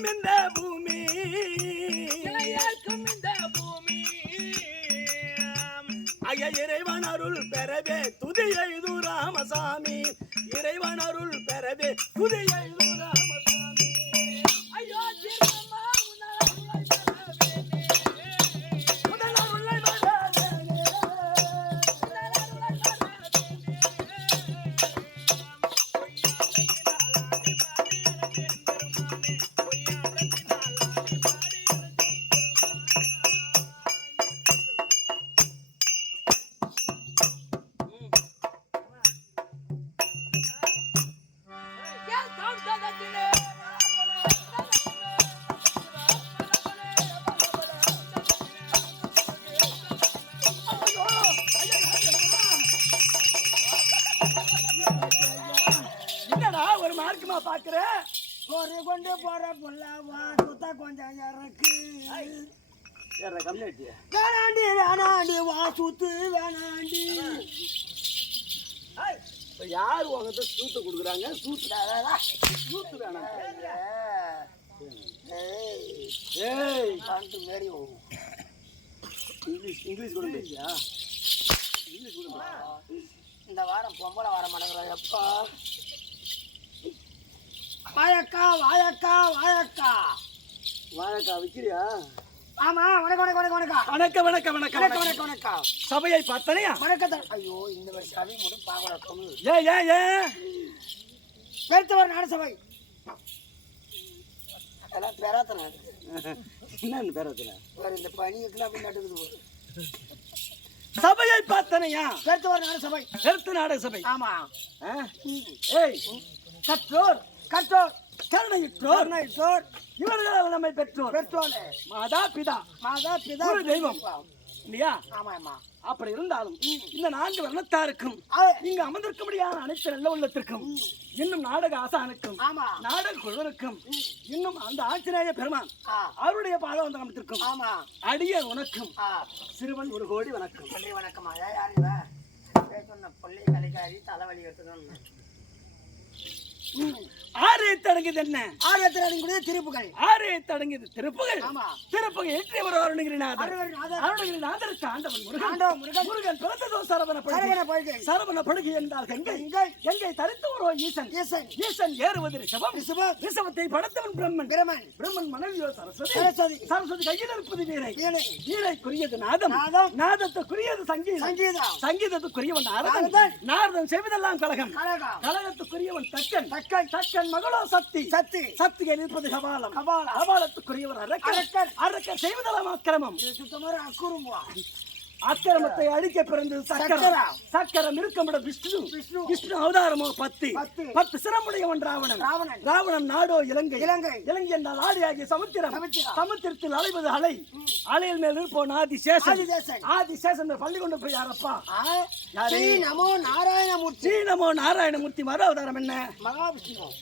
இலையாக்கும் இந்த பூமி, இலையாக்கும் இந்த பூமி. ஐயா இறைவன் அருள் பெறவே துதி எழுது ராமசாமி, இறைவன் அருள் பெறவே துதி எழுது ராமசாமி. ஐயோ திருமா பாக்குற ஒரு கொண்டு போற புல்லாவா சுத்த கொஞ்சம் இறக்கு வேணாண்டி வேணாண்டி வா சுத்து வேணாண்டி. யாரு உங்ககிட்ட சூத்து கொடுக்குறாங்க? சூத்து வேணாம். இங்கிலீஷ் கூட பேசியா? இங்கிலீஷ் கூட இந்த வாரம் பொம்பளை வர மாட்டேங்கிறாங்க எப்பா. வாயக்கா வாயக்கா வாயக்கா வாயக்கா விக்கிறியா? ஆமா வணக்கம் வணக்கம் வணக்கம் வணக்கம் வணக்கம் வணக்கம் வணக்கம் வணக்கம் வணக்கம். சபையை பார்த்தனையா? வணக்கம். ஐயோ இந்த மாதிரி சபை மட்டும் பார்க்கலாம். ஏன் பெருத்தவர் நாடு சபை அதெல்லாம் பெறாத்தன என்ன பெறாத்தன வேற இந்த பணியெல்லாம் அப்படி நட்டுக்குது. சபையை பார்த்தனையா? பெருத்தவர் நாடு சபை. பெருத்த நாடக சபை. ஆமா. ஏய் கற்றோர் கற்றோர் கருணையிற்றோர் இவர்களால் நம்மை பெற்றோர். மாதா பிதா ஒரு தெய்வம் இல்லையா? ஆமா ஆமா. அப்படி இருந்தாலும் இந்த 4 வர்ணத்தாருக்கும் இங்கு அமர்ந்திருக்கும்படியான அனைத்து நல்ல உள்ளத்திற்கும் இன்னும் நாடக ஆசானுக்கும் நாடக குழுவருக்கும் இன்னும் அந்த ஆஞ்சநேய பெருமான் அவருடைய பாதவந்தனத்திற்கும் அடிய உனக்கும் சிறுவன் 1 கோடி வணக்கம். வணக்கமா யாரு சொன்ன பிள்ளை கலைக்காரி தலைவலி எடுத்துக்கணும். ஆரியத்தை அடங்கியது என்ன? ஆரியத்தில் அடங்கியது திருப்புகள். ஆரியத்தை அடங்கியது திருப்புகள். திருப்புகள் ஏற்றியவர் அருணகிரிநாதர். அருணகிரிநாதருக்கு ஆண்டவன் முருகன் பிறந்ததோ சரவண படுகை என்றால் கங்கை தரித்தவரோ ஈசன். ஈசன் ஏறுவது ரிஷபம். ரிஷபத்தை படைத்தவன் பிரம்மன் மனைவியோ சரஸ்வதி கையில் இருப்பது வீரை. வீரைக்குரியது நாதம். நாதத்துக்குரியது சங்கீதம். சங்கீதத்துக்குரியவன் நாரதன் செய்வதெல்லாம் கலகம். கலகத்துக்குரியவன் தக்கன் மகளோ சக்தி. சக்தியில் இருப்பது கபாலம். கபாலத்துக்குரியவர் அரக்கர் செய்வதெல்லாம் அக்கிரமம். அக்கிரமத்தை அழிக்க பிறந்தது சக்கரம் இருக்குமிடம் விஷ்ணு அவதாரமோ 10 சிரமுடையவன் ராவணன் நாடோ இலங்கை என்றால் ஆடியாகிய சமுத்திரத்தில் அலைவது அலையில் மேல் இருப்போன் ஆதிசேஷன் பள்ளி கொண்டு போய் யாரப்பா? நமோ நாராயணமூர்த்தி மறு அவதாரம் என்ன?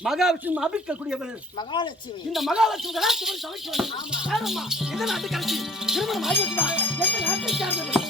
மகாவிஷ்ணு அபிக்கக்கூடியவள் மகாலட்சுமி. இந்த மகாலட்சுமி சமைச்சு எந்த நாட்டு கட்சி திருமணம் ஆகிவிட்டா? எந்த நாட்டை சார்ந்தவர்?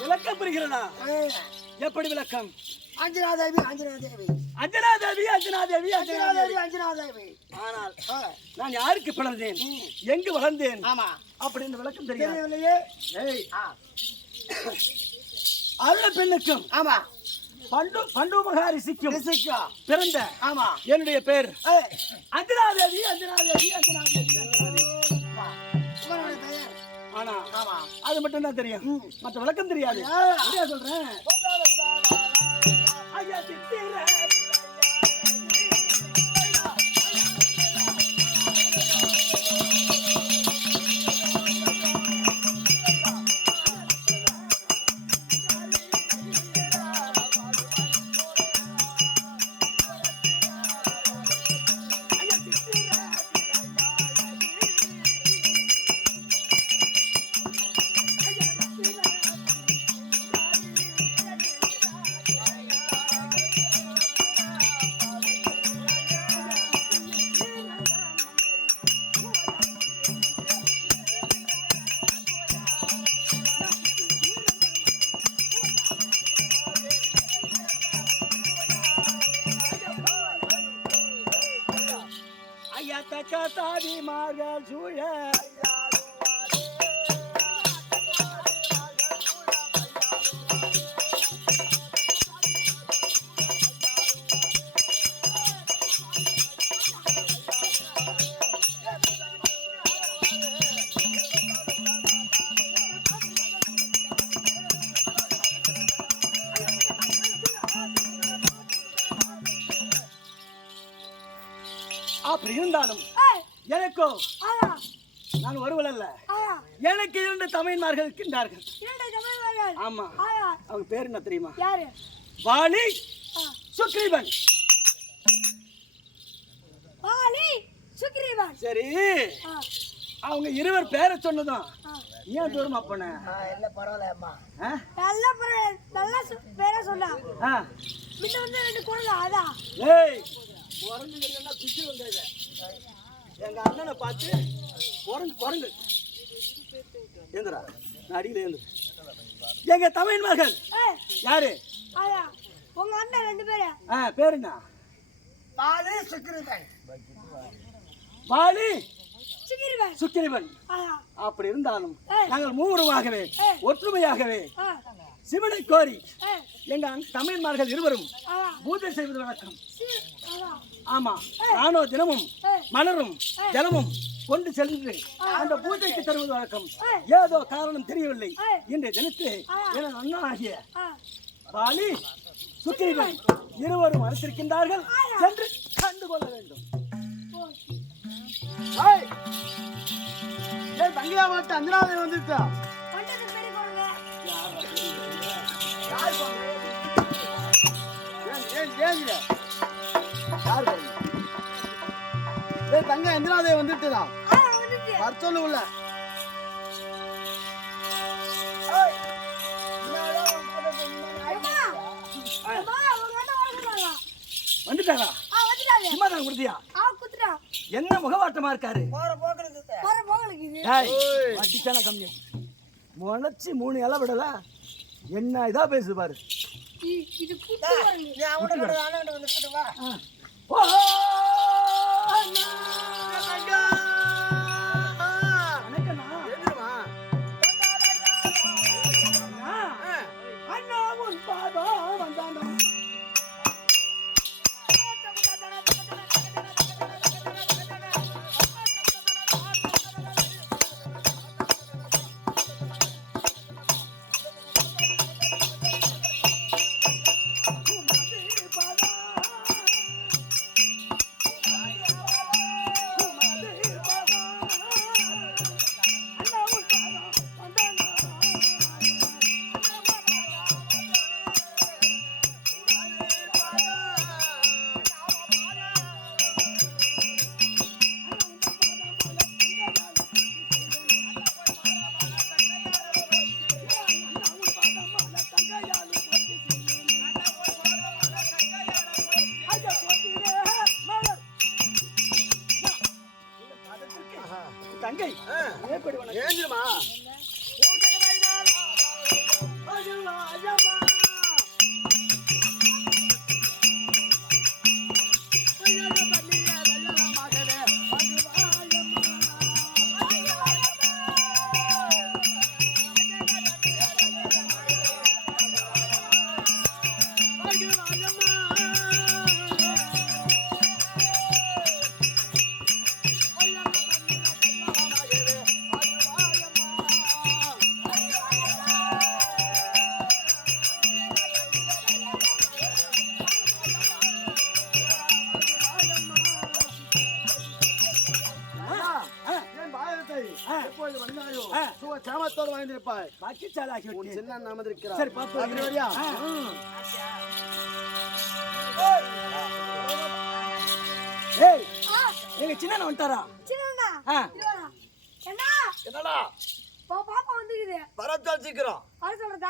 விளக்கம் புரிகிறதா? எப்படி விளக்கம்? அஞ்சனா தேவி அஞ்சனா தேவி அஞ்சனா தேவி அஞ்சனா தேவி அஞ்சனா தேவி அஞ்சனா தேவி. ஆனால் நான் யாருக்கு பிறந்தேன், எங்கு வளர்ந்தேன் ஆமா அப்படின்னு விளக்கம் தெரியாது. தெரியவில்லையே. ஏய், அருள பெண்ணுக்கும் ஆமா பண்டு மகாரிஷிக்கும் பிறந்த ஆமா என்னுடைய பேர் அஞ்சனா தேவி அஞ்சனா தேவி அஞ்சனா தேவி அஞ்சனா தேவி. உங்களுடைய பெயர்? ஆனா ஆமா அது மட்டும் தான் தெரியும், மற்ற விளக்கம் தெரியாது. சரியா சொல்றேன். ஐயா சித்திர தாவி மார்கள் சூழ அப்படி இருந்தாலும் எனக்கோ நான் ஒருவள் அல்ல, எனக்கு 2 தமையன்மார்கள் இருக்கின்றார்கள். ஆமா, அவங்க பேர் என்ன தெரியுமா? வாலி சுக்ரீவன். சரி, அவங்க இருவர் பேரை சொன்னதும் ஏன் தூரமா போன? இல்ல பரவாயில்லம்மா. ஏய், குரங்குன்னா பிச்சு வந்தது. எங்க அண்ணனை பார்த்து குரங்கு ஏந்திரா, நான் அடியில் ஏந்து. எங்க தமையன்மார்கள் யாரு? உங்க அண்ணன் 2 பேரு. பேரு என்ன? பாலி சுக்ரீவன். பாலி சுக்ரீவன். சுக்ரீவன். அப்படி இருந்தாலும் நாங்கள் மூவருமாகவே ஒற்றுமையாகவே சிவனை கோரி எங்க தமையன்மார்கள் இருவரும் பூஜை செய்வது வழக்கம். ஆமா, நானோ தினமும் மலரும் ஜலமும் கொண்டு சென்று அந்த பூஜைக்கு தருவது வழக்கம். ஏதோ காரணம் தெரியவில்லை, இன்றைய தினத்து எனது அண்ணனாகிய பாலி சுக்ரீவன் இருவரும் அழைத்திருக்கின்றார்கள், சென்று கண்டுகொள்ள வேண்டும். தங்கியா மாட்டு அஞ்சனாவை வந்துட்டா. தங்க அஞ்சனாவை வந்துட்டுதான் வர சொல்லு உள்ள. வந்துட்டாரா? சும்மா தான் கொடுத்தியா? என்ன முகவாட்டமா இருக்காரு? கம்மி முளைச்சி 3 இலை விடல, என்ன இதா பேசுது பாரு. அண்ணாவும் பாதா வந்தாண்டா. சாமத்தோடு வாழ்ந்திருப்பாய். பாக்கிச்சாலை ஆகி உன் விட்டேன். சின்ன அண்ணன் அமர்ந்திருக்கிறார். சரி பார்த்து அப்படி வரியா? ஏய் எங்க சின்ன வந்துட்டாரா? சின்னண்ணா ஆ. என்ன என்னடா பாப்பா வந்துக்குது வரச்சா சீக்கிரம் வர சொல்றதா